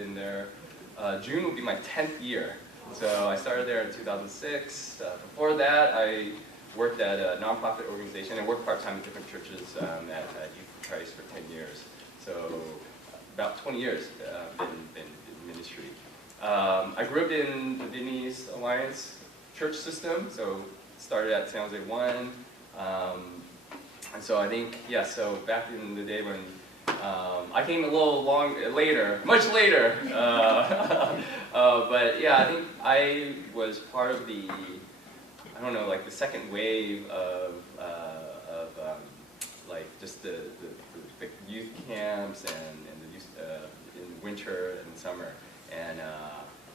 been there. June will be my 10th year. So I started there in 2006. Before that, I worked at a nonprofit organization and worked part-time in different churches at Youth for Christ for 10 years. So about 20 years been in ministry. I grew up in the Viennese Alliance church system, so started at San Jose 1. And so I think, yeah, so back in the day when I came a little later, much later. But yeah, I think I was part of the, I don't know, like the second wave of like just the youth camps and the youth, in winter and summer. And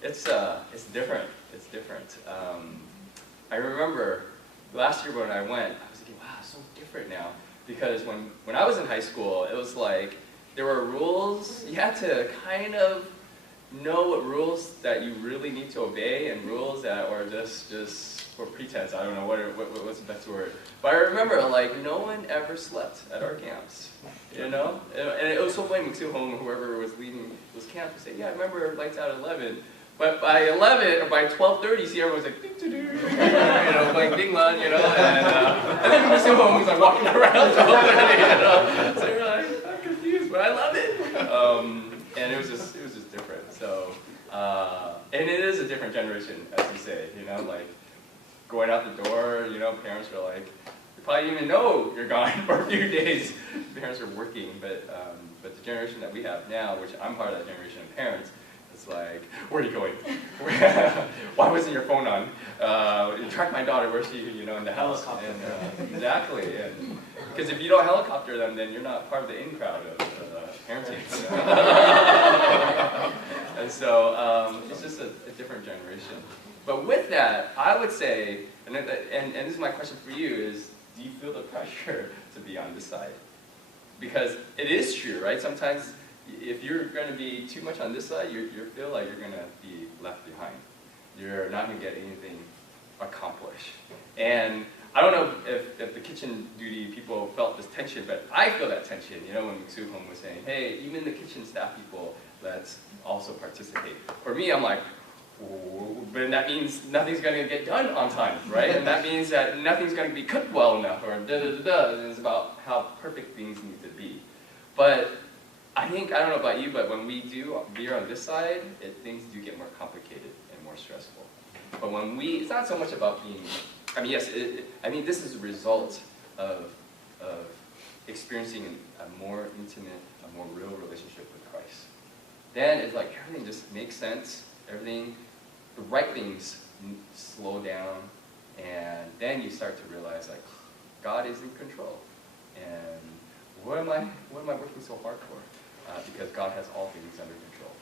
it's different. It's different. I remember last year when I went, I was thinking, wow, it's so different now. Because when I was in high school, it was like there were rules. You had to kind of know what rules that you really need to obey and rules that are just for pretense. I don't know what's the best word. But I remember like no one ever slept at our camps. You know? And it was so funny, Home or whoever was leading those camps would say, yeah, I remember lights out at 11. But by 11 or by 12:30, see everyone was like, you know, playing Ding Lun, you know, and then Mr. Home was like walking around 12:30, you know. So you're like, I'm confused, but I love it. And it was just different. So, and it is a different generation, as you say, you know, like going out the door, you know, parents are like, you probably didn't even know you're gone for a few days. Parents are working, but the generation that we have now, which I'm part of that generation of parents. It's like, where are you going? Why wasn't your phone on? Track my daughter, where's she, you know, in the house? And, exactly. And, because if you don't helicopter them, then you're not part of the in crowd of parenting. And so it's just a different generation. But with that, I would say, and this is my question for you, is do you feel the pressure to be on this side? Because it is true, right? Sometimes if you're going to be too much on this side, you feel like you're going to be left behind. You're not going to get anything accomplished. And I don't know if the kitchen duty people felt this tension, but I feel that tension, you know, when Sue Home was saying, hey, even the kitchen staff people, let's also participate. For me, I'm like, but that means nothing's going to get done on time, right? And that means that nothing's going to be cooked well enough, or da-da-da-da. It's about how perfect things need to be. But I think, I don't know about you, but when we do veer on this side, things do get more complicated and more stressful. But when it's not so much about being, I mean, yes, this is a result of experiencing a more intimate, a more real relationship with Christ. Then it's like everything just makes sense, the right things slow down, and then you start to realize, like, God is in control. And what am I working so hard for? Because God has all things under control.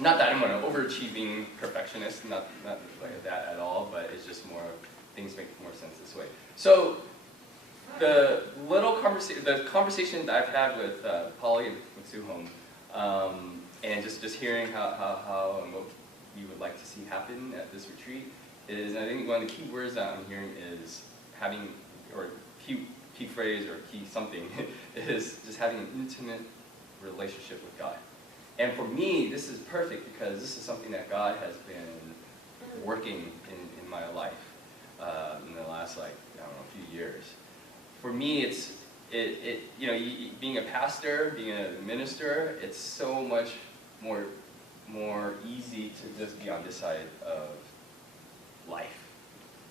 Not that I'm an overachieving perfectionist, not like that at all, but it's just more, things make more sense this way. So the conversation that I've had with Polly and with Sue Home, and just hearing how and what you would like to see happen at this retreat is, I think one of the key words that I'm hearing is having, or key phrase or key something, is just having an intimate relationship with God. And for me, this is perfect because this is something that God has been working in my life in the last, like, I don't know, a few years. For me, it's you know, being a pastor, being a minister, it's so much more easy to just be on this side of life.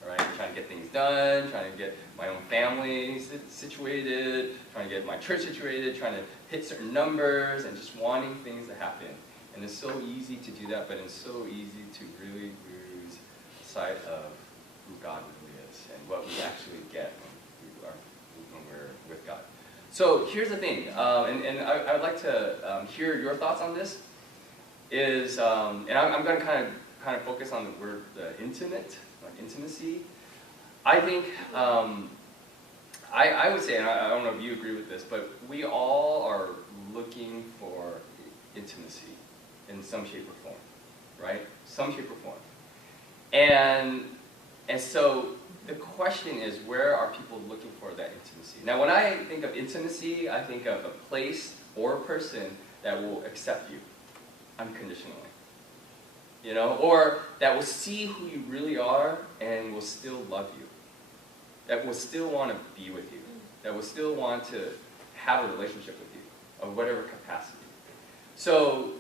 Right? Trying to get things done, trying to get my own family situated, trying to get my church situated, trying to hit certain numbers, and just wanting things to happen. And it's so easy to do that, but it's so easy to really lose sight of who God really is and what we actually get when we're with God. So here's the thing, and I would like to hear your thoughts on this. And I'm going to kind of focus on the word intimate. Intimacy. I think, I would say, and I don't know if you agree with this, but we all are looking for intimacy in some shape or form, right? Some shape or form. And so the question is, where are people looking for that intimacy? Now, when I think of intimacy, I think of a place or a person that will accept you, unconditionally. You know, or that will see who you really are and will still love you. That will still want to be with you. That will still want to have a relationship with you, of whatever capacity. So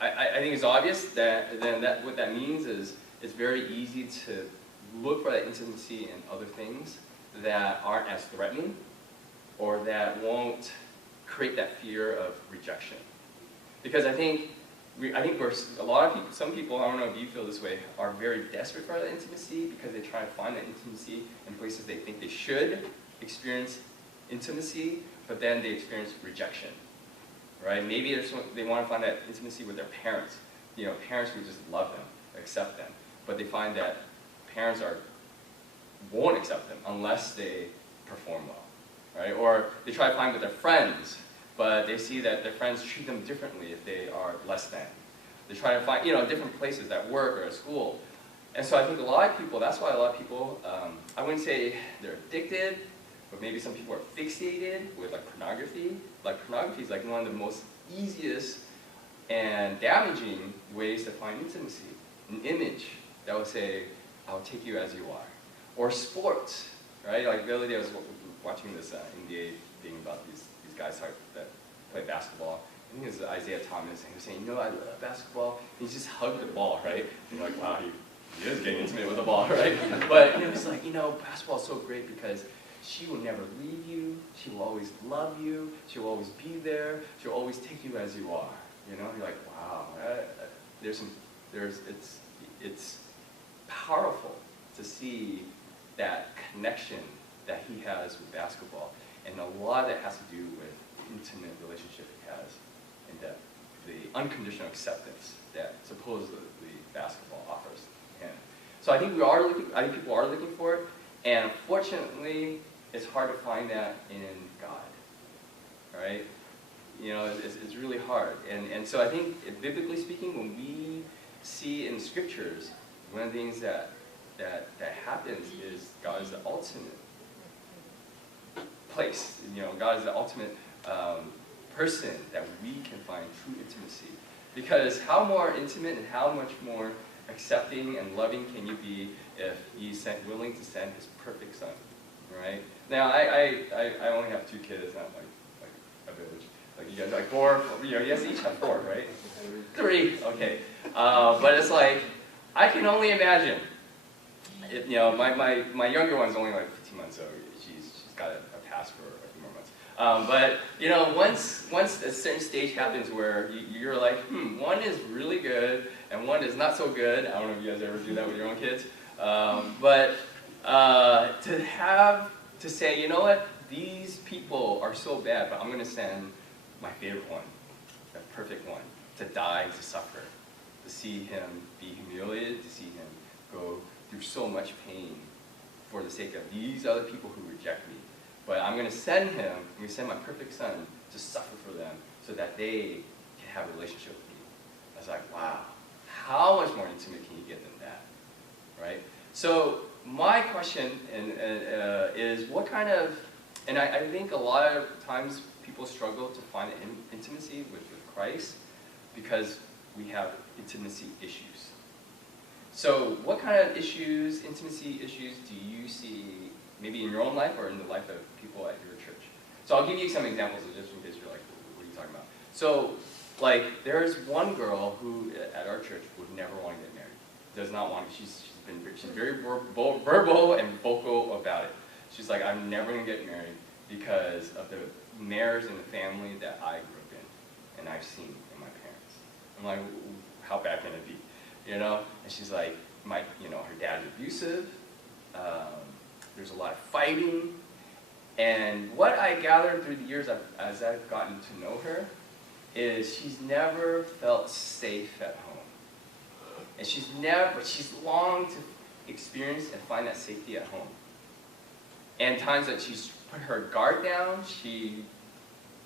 I think it's obvious that what that means is it's very easy to look for that intimacy in other things that aren't as threatening or that won't create that fear of rejection. Because I think a lot of people, some people, I don't know if you feel this way, are very desperate for that intimacy because they try to find that intimacy in places they think they should experience intimacy, but then they experience rejection, right? Maybe they want to find that intimacy with their parents. You know, parents who just love them, accept them, but they find that parents won't accept them unless they perform well, right? Or they try to find with their friends, but they see that their friends treat them differently if they are less than. They try to find, you know, different places at work or at school. And so I think a lot of people, that's why a lot of people, I wouldn't say they're addicted, but maybe some people are fixated with like pornography. Like pornography is like one of the most easiest and damaging ways to find intimacy. An image that will say, I'll take you as you are. Or sports, right? Like the other day I was watching this NBA thing about these guys that play basketball. I think it was Isaiah Thomas, and he was saying, you know, I love basketball. And he just hugged the ball, right? And you're like, wow, he is getting intimate with the ball, right? But you know, it's like, you know, basketball is so great because she will never leave you. She will always love you. She will always be there. She'll always take you as you are. You know, you're like, wow. It's powerful to see that connection that he has with basketball, and a lot of that has to do with the intimate relationship he has, and the unconditional acceptance that supposedly basketball offers him. So I think people are looking for it, and unfortunately, it's hard to find that in God, right? You know, it's really hard, and so I think, biblically speaking, when we see in scriptures, one of the things that happens is God is the ultimate place. You know, God is the ultimate person that we can find true intimacy. Because how more intimate and how much more accepting and loving can you be if He's willing to send His perfect Son, right? Now, I only have 2 kids, not like a village. Like you guys, like 4. You know, you guys each have 4, right? 3. Okay. But it's like I can only imagine. You know, my younger one's only like 15 months, so she's got a pass for a few more months. But you know, once a certain stage happens where you're like, one is really good and one is not so good. I don't know if you guys ever do that with your own kids. But to say, you know what, these people are so bad, but I'm going to send my favorite one, the perfect one, to die, to suffer, to see him be humiliated, to see him go through so much pain for the sake of these other people who reject me. But I'm going to send him, I'm going to send my perfect Son to suffer for them so that they can have a relationship with me. I was like, wow, how much more intimate can you get than that, right? So my question is what kind of, and I think a lot of times people struggle to find intimacy with Christ because we have intimacy issues. So what kind of issues, intimacy issues, do you see maybe in your own life or in the life of people at your church? So I'll give you some examples just in case you're like, what are you talking about? So like there's one girl who at our church would never want to get married. Does not want to. She's very verbal and vocal about it. She's like, I'm never going to get married because of the marriage and the family that I grew up in and I've seen in my parents. I'm like, how bad can it be? You know? And she's like, her dad's abusive. There's a lot of fighting. And what I gathered through the years as I've gotten to know her is she's never felt safe at home. And she's longed to experience and find that safety at home. And times that she's put her guard down, she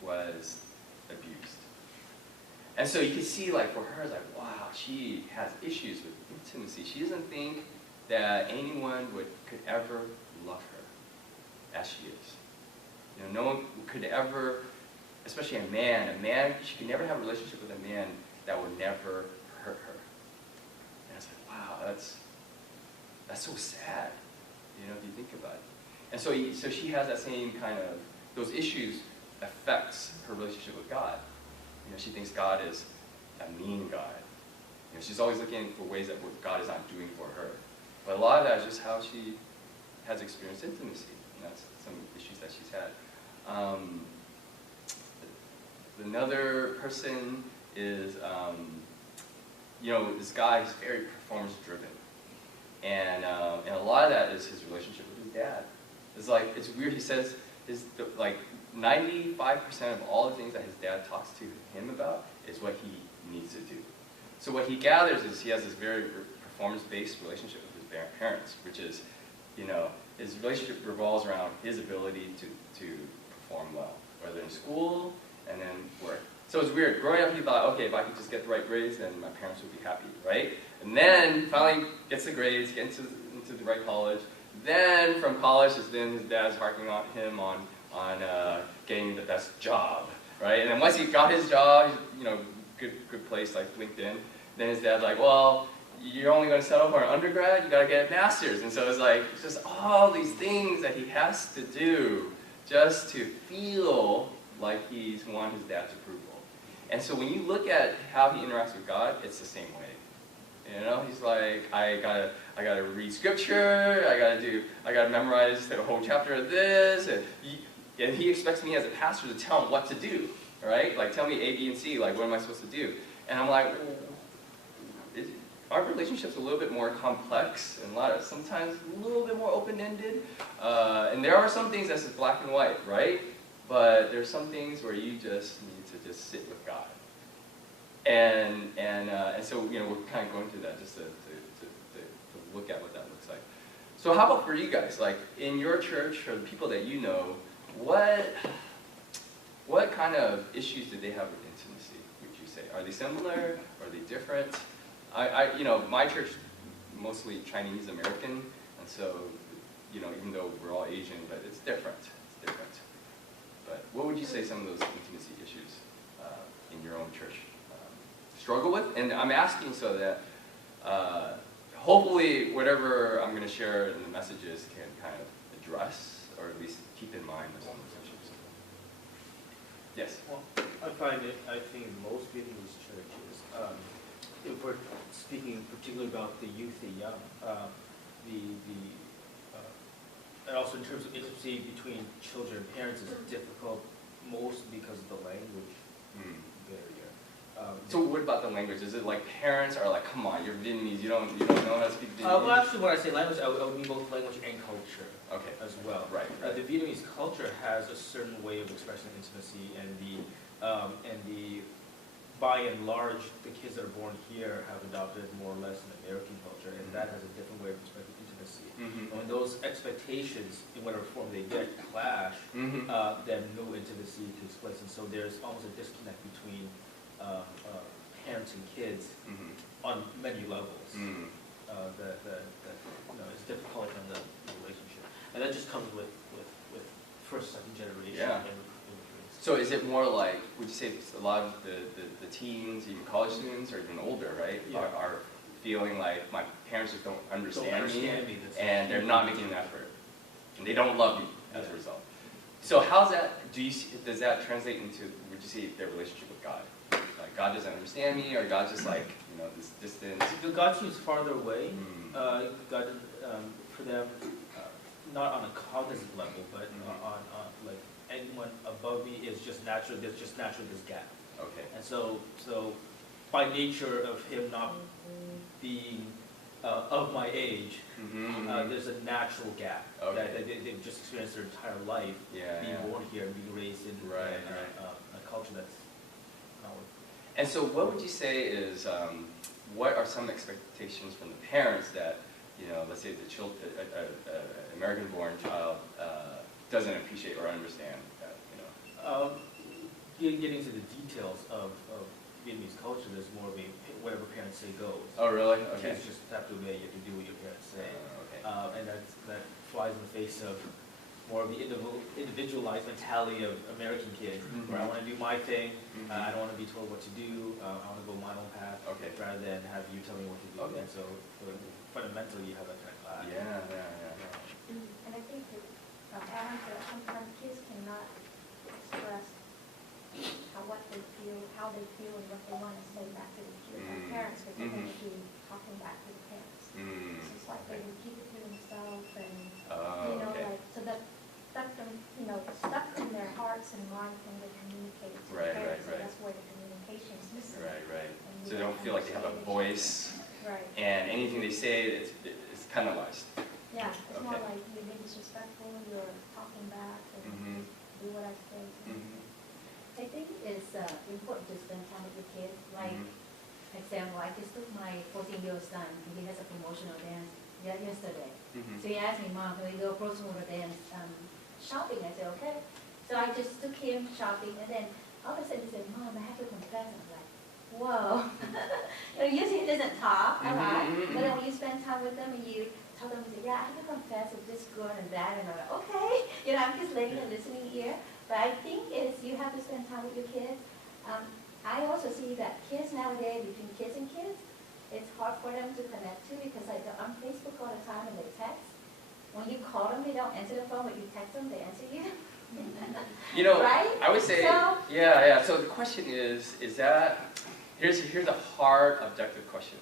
was abused. And so you can see, like, for her, it's like, wow, she has issues with intimacy. She doesn't think that anyone could ever love her as she is. You know, no one could ever, especially a man, she could never have a relationship with a man that would never so sad, you know, if you think about it. And so, so she has that same kind of, those issues affects her relationship with God. You know, she thinks God is a mean God. You know, she's always looking for ways that what God is not doing for her. But a lot of that is just how she has experienced intimacy, and that's some issues that she's had. Another person is, you know, this guy is very performance-driven, and a lot of that is his relationship with his dad. It's like, it's weird. He says like 95% of all the things that his dad talks to him about is what he needs to do. So what he gathers is he has this very performance-based relationship with his parents, which is, you know, his relationship revolves around his ability to perform well, whether in school and then work. So it's weird. Growing up, he thought, okay, if I could just get the right grades, then my parents would be happy, right? And then finally gets the grades, gets into the right college. Then from college, then his dad's harking on him on getting the best job, right? And then once he got his job, you know, good place like LinkedIn, then his dad's like, well, you're only going to settle for an undergrad, you got to get a master's. And so it's like, it's just all these things that he has to do just to feel like he's won his dad's approval. And so when you look at how he interacts with God, it's the same way. You know, he's like, I gotta read scripture, I gotta memorize the whole chapter of this, and he expects me as a pastor to tell him what to do, right? Like, tell me A, B, and C, like, what am I supposed to do? And I'm like, our relationship's a little bit more complex, and sometimes a little bit more open-ended. And there are some things that's just black and white, right? But there's some things where you just need to just sit with God. And so, you know, we're kind of going through that just to look at what that looks like. So how about for you guys? Like, in your church, or the people that you know, what kind of issues do they have with intimacy, would you say? Are they similar? Are they different? You know, my church, mostly Chinese American, and so, you know, even though we're all Asian, but it's different. It's different. But what would you say some of those intimacy issues in your own church struggle with? And I'm asking so that hopefully whatever I'm going to share in the messages can kind of address, or at least keep in mind some of those issues. Yes? Well, I think most Vietnamese churches, if we're speaking particularly about the youth, the young, and also in terms of intimacy between children and parents is difficult, most because of the language barrier. So what about the language? Is it like parents are like, come on, you're Vietnamese, you don't know how to speak Vietnamese? Well, actually, when I say language, I would mean both language and culture. Okay. As well. Right. The Vietnamese culture has a certain way of expressing intimacy, and by and large, the kids that are born here have adopted more or less an American culture, and that has a different way of expressing intimacy. And when those expectations, in whatever form they get, clash, then no intimacy takes place, and so there's almost a disconnect between parents and kids on many levels. That you know, it's difficult in the relationship, and that just comes with first, second generation. Yeah. So is it more like, would you say a lot of the teens, even college students, or even older, right, are feeling like my parents just don't understand me, and they're not making an effort, and they don't love me as a result. So how's that? Does that translate into, would you say, their relationship with God? Like, God doesn't understand me, or God's just like, you know, this distance? God seems farther away. God, for them, not on a cognitive level, but on like anyone above me is just naturally, there's just naturally this gap. Okay. And so by nature of him not being of my age, there's a natural gap that they've just experienced their entire life, being born here and being raised in a culture that's not working. And so what would you say is, what are some expectations from the parents that, you know, let's say the American-born child doesn't appreciate or understand that, you know? Getting into the details of Vietnamese culture, there's more of a whatever parents say goes. Oh, really? Okay. Kids just have to obey. You have to do what your parents say. Okay. And that flies in the face of more of the individualized mentality of American kids, where I want to do my thing. I don't want to be told what to do. I want to go my own path. Okay. Rather rather than have you tell me what to do. Okay. And so fundamentally, you have that kind of clash. And I think that parents, sometimes kids cannot express what they feel, how they feel, and what they want to say back to the parents, because they're going to be talking back to the parents. So it's like they would keep it to themselves, and like so that stuck in their hearts and minds when they communicate to the parents. So that's where the communication is missing. Right. So they don't feel like they have a voice. Right. And anything they say, it's penalized. Yeah, it's more like you're being disrespectful, you're talking back, and do what I say. I think it's important to spend time with your kids. Like, example, I just took my 14-year-old son, and he has a promotional dance yesterday. So he asked me, Mom, can we go promotional dance shopping? I said, okay. So I just took him shopping, and then all of a sudden he said, Mom, I have to confess. I was like, whoa. Usually he doesn't talk a lot, but then when you spend time with them and you tell them, yeah, I have to confess of this good and that, and I'm like, okay. I'm just letting a listening ear. But I think you have to spend time with your kids. I also see that kids nowadays, between kids and kids, it's hard for them to connect to because they're on Facebook all the time and they text. When you call them, they don't answer the phone, but you text them, they answer you. Right? I would say, yeah. So the question is that, here's a hard, objective question.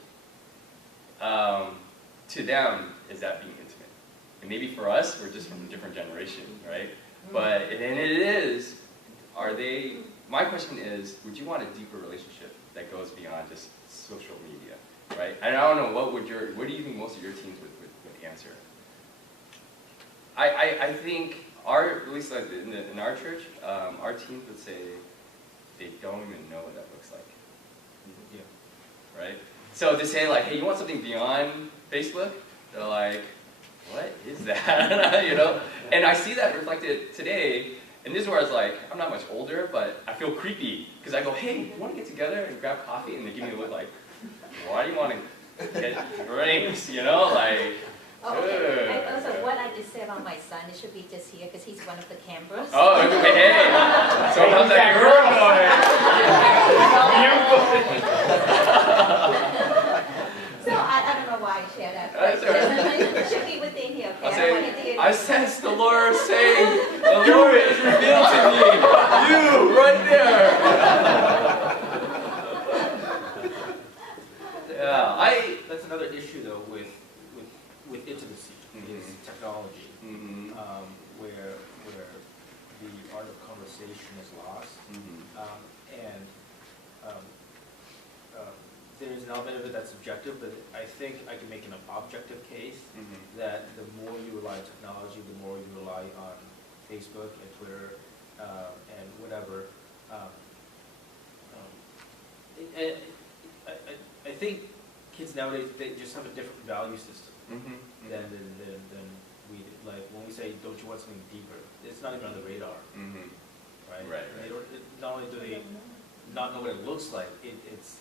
To them, is that being intimate? And maybe for us, we're just from a different generation, right? But, and it is, my question is, would you want a deeper relationship that goes beyond just social media, right? And I don't know, what do you think most of your teens would answer? I think at least like in our church, our teens would say they don't even know what that looks like. Right? So to say like, hey, you want something beyond Facebook? They're like, what is that? And I see that reflected today, and this is where I was like, I'm not much older, but I feel creepy, because I go, hey, you want to get together and grab coffee? And they give me a look like, why do you want to get drinks, like, okay. And also what I just said about my son, it should be just here, because he's one of the campers. Oh, hey, so how's that girl going? So I don't know why I share that. It should be within here, okay? I sense the Lord saying, the Lord is revealed to me, you, right there. That's another issue though with intimacy, is technology, where the art of conversation is lost, there's an element of it that's subjective, but I think I can make an objective case that the more you rely on technology, the more you rely on Facebook and Twitter and whatever. I think kids nowadays, they just have a different value system than we did. Like when we say, don't you want something deeper? It's not even on the radar, right? Right. They don't, not only do they not know what it looks like, it's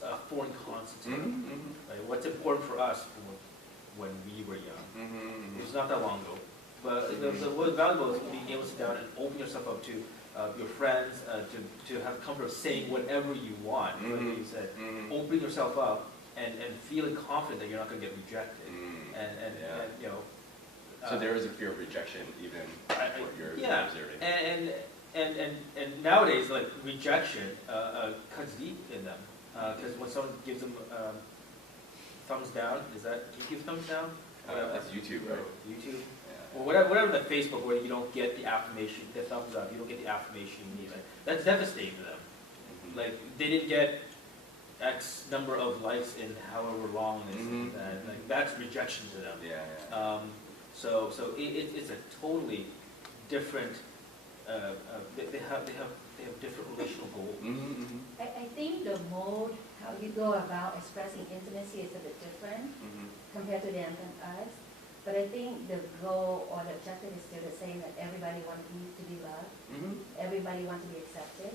a foreign concept to them. Right? What's important for us when we were young, it's not that long ago, but what's valuable is being able to sit down and open yourself up to your friends, to have the comfort of saying whatever you want, like you said, opening yourself up and feeling confident that you're not going to get rejected. So there is a fear of rejection, even what you're observing. And nowadays, like rejection cuts deep in them, because when someone gives them thumbs down, do you give thumbs down? That's YouTube, right? YouTube. Or whatever the Facebook where you don't get the affirmation, the thumbs up, you don't get the affirmation you need. That's devastating to them. Like they didn't get X number of likes in however long this and that. Like that's rejection to them. So it's a totally different. They have different relational goals. I think the mode, how you go about expressing intimacy is a bit different compared to them and us. But I think the goal or the objective is still the same, that everybody wants to be loved, everybody wants to be accepted.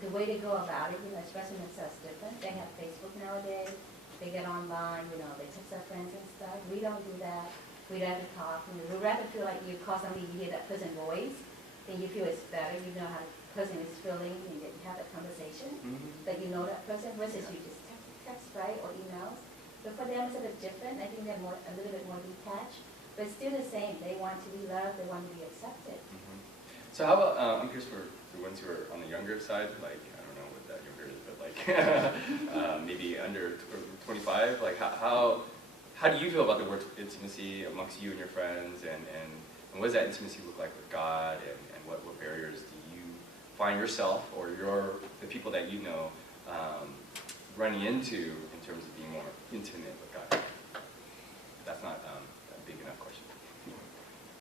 The way they go about it, expressing themselves different. They have Facebook nowadays, they get online, they text their friends and stuff. We don't do that. We rather talk. We'd rather feel like you call somebody, you hear that person's voice, then you feel it's better, you know how the person is feeling, and you have that conversation. that you know that person versus you just text, right, or emails. But for them, it's a bit different. I think they're a little bit more detached, but still the same. They want to be loved. They want to be accepted. Mm-hmm. So how about, I'm curious for the ones who are on the younger side, like, I don't know what that younger is, but like, maybe under 25, like how do you feel about the word intimacy amongst you and your friends, and what does that intimacy look like with God, and what barriers do you find yourself or the people that you know running into in terms of being more intimate with God? That's not